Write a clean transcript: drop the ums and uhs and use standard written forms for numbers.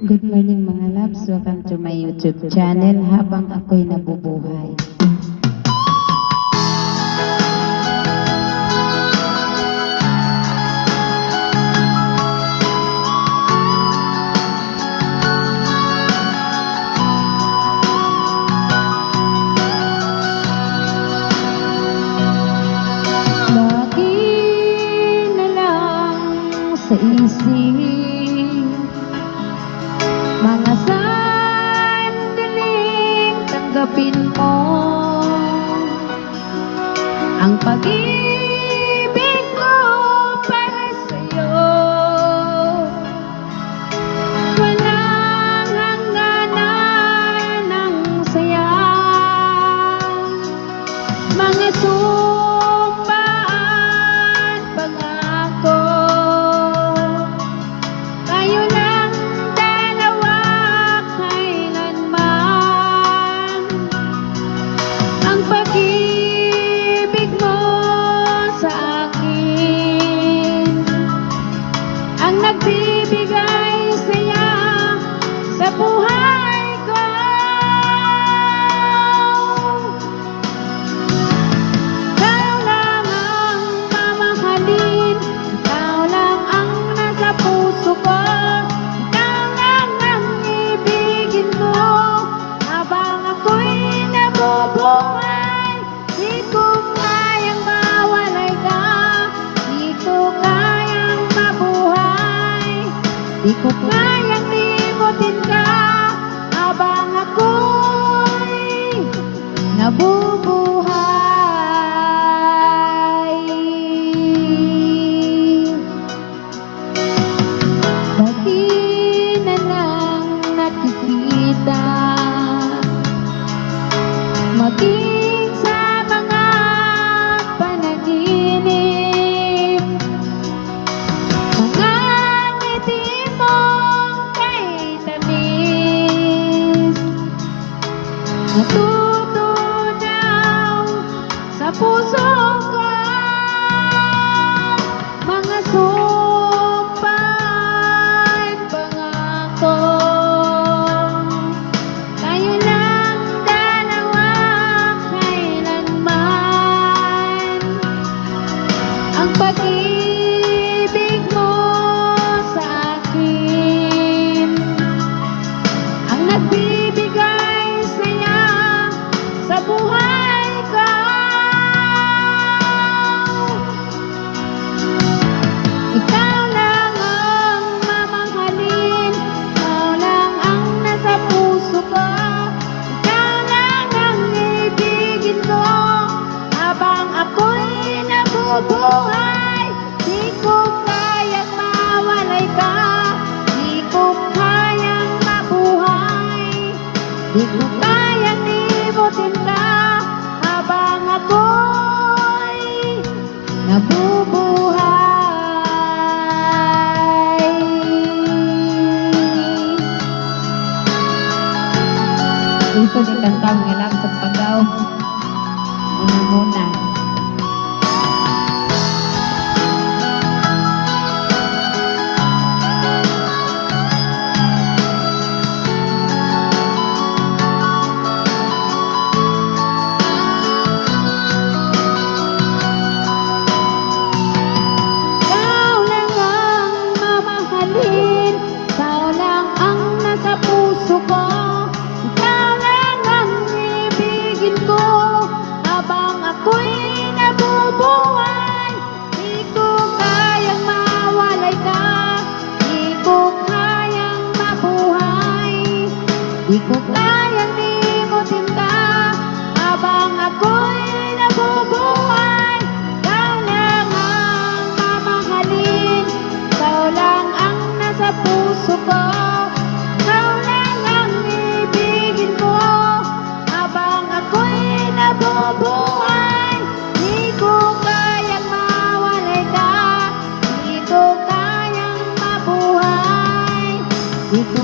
Good morning mga loves, welcome to my YouTube channel habang ako'y nabubuhay. Lagi na lang sa isip mga sandaling tanggapin mo ang pag-ibig ko para sa'yo. Walang hangganan ng saya, mga sumpaan, pangako. Tayo lang dalawa kailanman. Ang pag-ibig mo sa akin ang nagbibigay saya sa buhay ko. Ikaw lang ang mamahalin, ikaw lang ang nasa puso ko, ikaw lang ang ibigin ko habang ako'y nabubuhay. Di ko kayang mawalay ka, di ko kayang mabuhay, di ko kayang limutin ka habang ako'y nabubuhay. Lagi na lang nakikita, maging sa mga panaginip, mga ngiti mong kay tamis, natutunaw sa puso ko, mga sumpaan, pangako. Tayo lang dalawa kailanman. Ang pag-ibig mo sa akin ang nagbibigay saya sa buhay ko. Ikaw lang ang mamahalin, ikaw lang ang nasa puso ko, ikaw lang ang ibigin ko habang ako'y nabubuhay. Di ko kayang mawalay ka, di ko kayang mabuhay, di ko kayang limutin ka habang ako'y nabubuhay. Ito di kanta mga lang sa pagaw. Muna. Ikaw lang ang mamahalin, ikaw lang ang nasa puso ko, ikaw lang ang ibigin ko habang ako'y nabubuhay. Di ko kayang mawalay ka, di ko kayang mabuhay, di ko kayang limutin ka habang ako'y nabubuhay. Ikaw lang ang mamahalin, ikaw lang ang nasa puso ko, ikaw lang ang ibigin ko habang ako'y nabubuhay. Di ko kayang mawalay ka, di ko kayang mabuhay, di ko